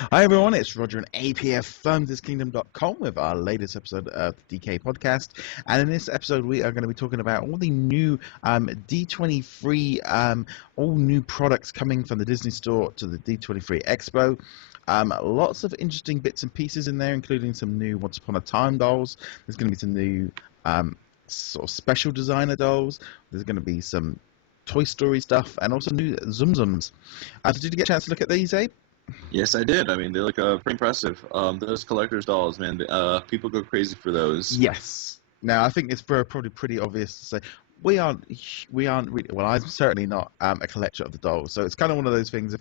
Hi everyone, it's Roger and APF from DisKingdom.com with our latest episode of the DK podcast. And in this episode, we are going to be talking about all the new D23, all new products coming from the Disney Store to the D23 Expo. Lots of interesting bits and pieces in there, including some new Once Upon a Time dolls. There's going to be some new sort of special designer dolls. There's going to be some Toy Story stuff and also new Tsum Tsums. Did you get a chance to look at these, Abe? Yes, I did. I mean, they look pretty impressive. Those collector's dolls, man, people go crazy for those. Yes. Now, I think it's probably pretty obvious to say we aren't really. Well, I'm certainly not a collector of the dolls, so it's kind of one of those things.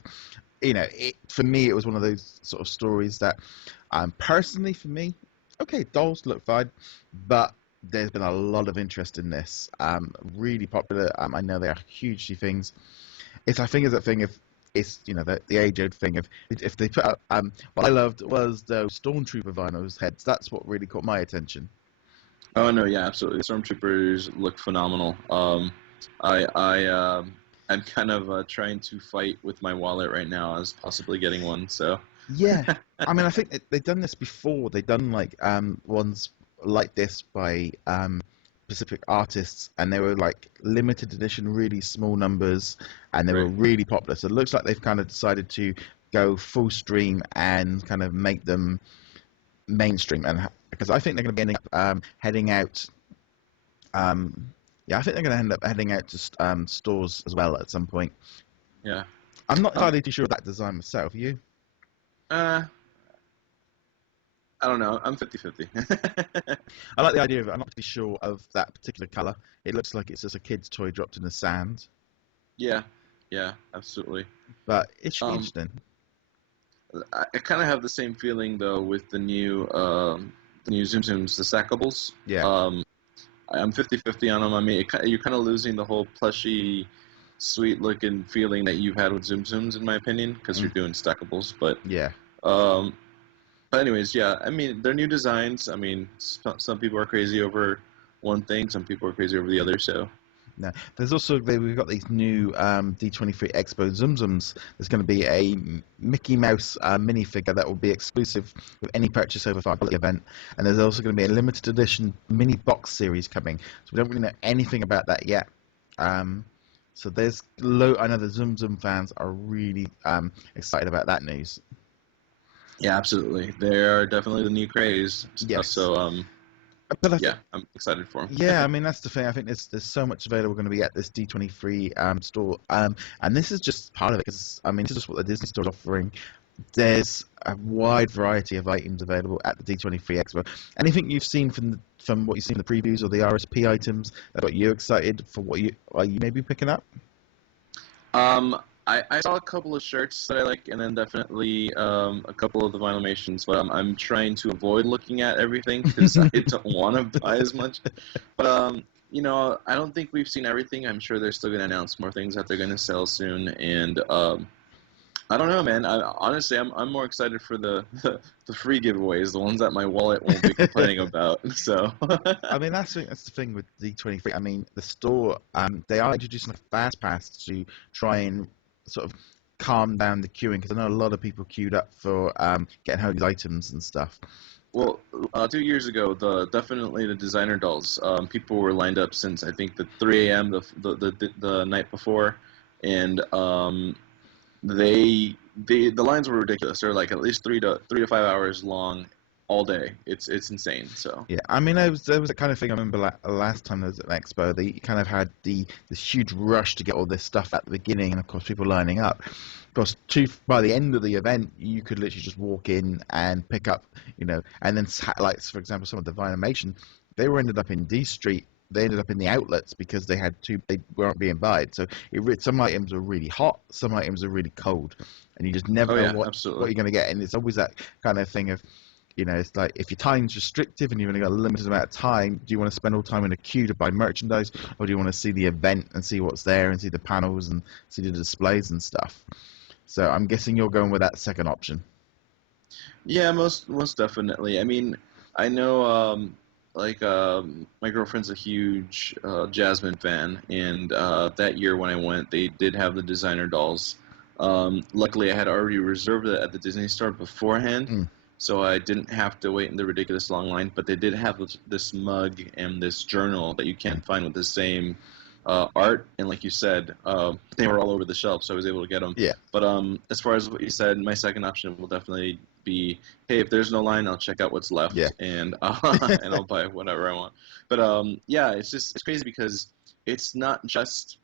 For me, it was one of those sort of stories that, personally, for me, okay, dolls look fine, but there's been a lot of interest in this. Really popular. I know they are hugely things. I think it's a thing of. It's the age-old thing of if they put up. What I loved was those stormtrooper vinyls heads. That's what really caught my attention. Oh no, yeah, absolutely. Stormtroopers look phenomenal. I'm kind of trying to fight with my wallet right now as possibly getting one. So Yeah, I mean, I think they've done this before. They've done like ones like this by specific artists, and they were like limited edition, really small numbers, and they were really popular. So it looks like they've kind of decided to go full stream and kind of make them mainstream. And because I think they're going to be heading out. I think they're going to end up heading out to stores as well at some point. Yeah, I'm not entirely too sure of that design myself. Are you? I don't know. I'm 50-50. I like the idea of it. I'm not particularly sure of that particular colour. It looks like it's just a kid's toy dropped in the sand. Yeah, absolutely. But it should be interesting. I kind of have the same feeling though with the new Tsum Tsums, the stackables. Yeah. I'm 50-50 on them. I mean, you're kind of losing the whole plushy, sweet-looking feeling that you've had with Tsum Tsums, in my opinion, because you're doing stackables. But yeah. But anyways, yeah. I mean, they're new designs. I mean, some people are crazy over one thing, some people are crazy over the other. So. No, there's also we've got these new D23 Expo Tsum Tsums. There's going to be a Mickey Mouse minifigure that will be exclusive with any purchase over $5 event, and there's also going to be a limited edition mini box series coming. So we don't really know anything about that yet. So there's I know the Tsum Tsum fans are really excited about that news. Yeah, absolutely. They are definitely the new craze. Yes. So I'm excited for them. Yeah, I mean, that's the thing. I think there's so much available going to be at this D23 store. And this is just part of it, because, I mean, this is just what the Disney Store is offering. There's a wide variety of items available at the D23 Expo. Anything you've seen from what you've seen in the previews or the RSP items that got you excited for what you may be picking up? I saw a couple of shirts that I like, and then definitely a couple of the Vinylmations, but I'm trying to avoid looking at everything because I don't want to buy as much. But, I don't think we've seen everything. I'm sure they're still going to announce more things that they're going to sell soon, and I don't know, man. Honestly, I'm more excited for the free giveaways, the ones that my wallet won't be complaining about. So, I mean, that's the thing with D23. I mean, the store, they are introducing a fast pass to try and sort of calm down the queuing, because I know a lot of people queued up for getting home these items and stuff. Well, 2 years ago, definitely the designer dolls. People were lined up since I think the 3 a.m. the night before, and the lines were ridiculous. They're like at least 3 to 5 hours long all day. It's insane. So yeah, I mean, there was the kind of thing I remember last time there was at Expo. They kind of had this huge rush to get all this stuff at the beginning, and of course people lining up. Of course, by the end of the event, you could literally just walk in and pick up, and then like for example, some of the Vinylmation, they ended up in D Street. They ended up in the outlets because they weren't being buyed. So some items are really hot, some items are really cold, and you just never know what you're going to get. And it's always that kind of thing of, it's like if your time's restrictive and you've only got a limited amount of time, do you want to spend all time in a queue to buy merchandise, or do you want to see the event and see what's there and see the panels and see the displays and stuff? So I'm guessing you're going with that second option. Yeah, most definitely. I mean, I know my girlfriend's a huge Jasmine fan, and that year when I went, they did have the designer dolls. Luckily, I had already reserved it at the Disney store beforehand, Mm. so I didn't have to wait in the ridiculous long line. But they did have this mug and this journal that you can't find with the same art. And like you said, they were all over the shelf, so I was able to get them. Yeah. But as far as what you said, my second option will definitely be, hey, if there's no line, I'll check out what's left, Yeah. and and I'll buy whatever I want. But yeah, it's crazy because it's not just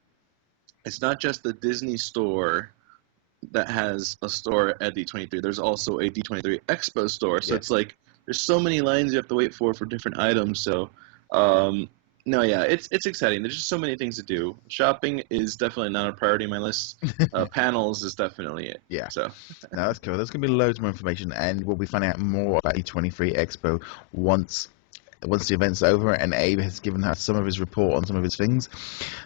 the Disney store that has a store at D23. There's also a D23 Expo store. So Yeah. it's like there's so many lines you have to wait for different items. So no, yeah, it's exciting. There's just so many things to do. Shopping is definitely not a priority on my list. Panels is definitely it. Yeah. So No, that's cool. There's going to be loads more information, and we'll be finding out more about D23 Expo once the event's over and Abe has given us some of his report on some of his things.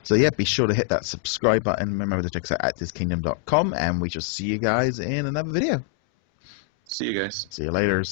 So yeah, be sure to hit that subscribe button. Remember to check us out at DisKingdom.com, and we shall see you guys in another video. see you guys. See you later.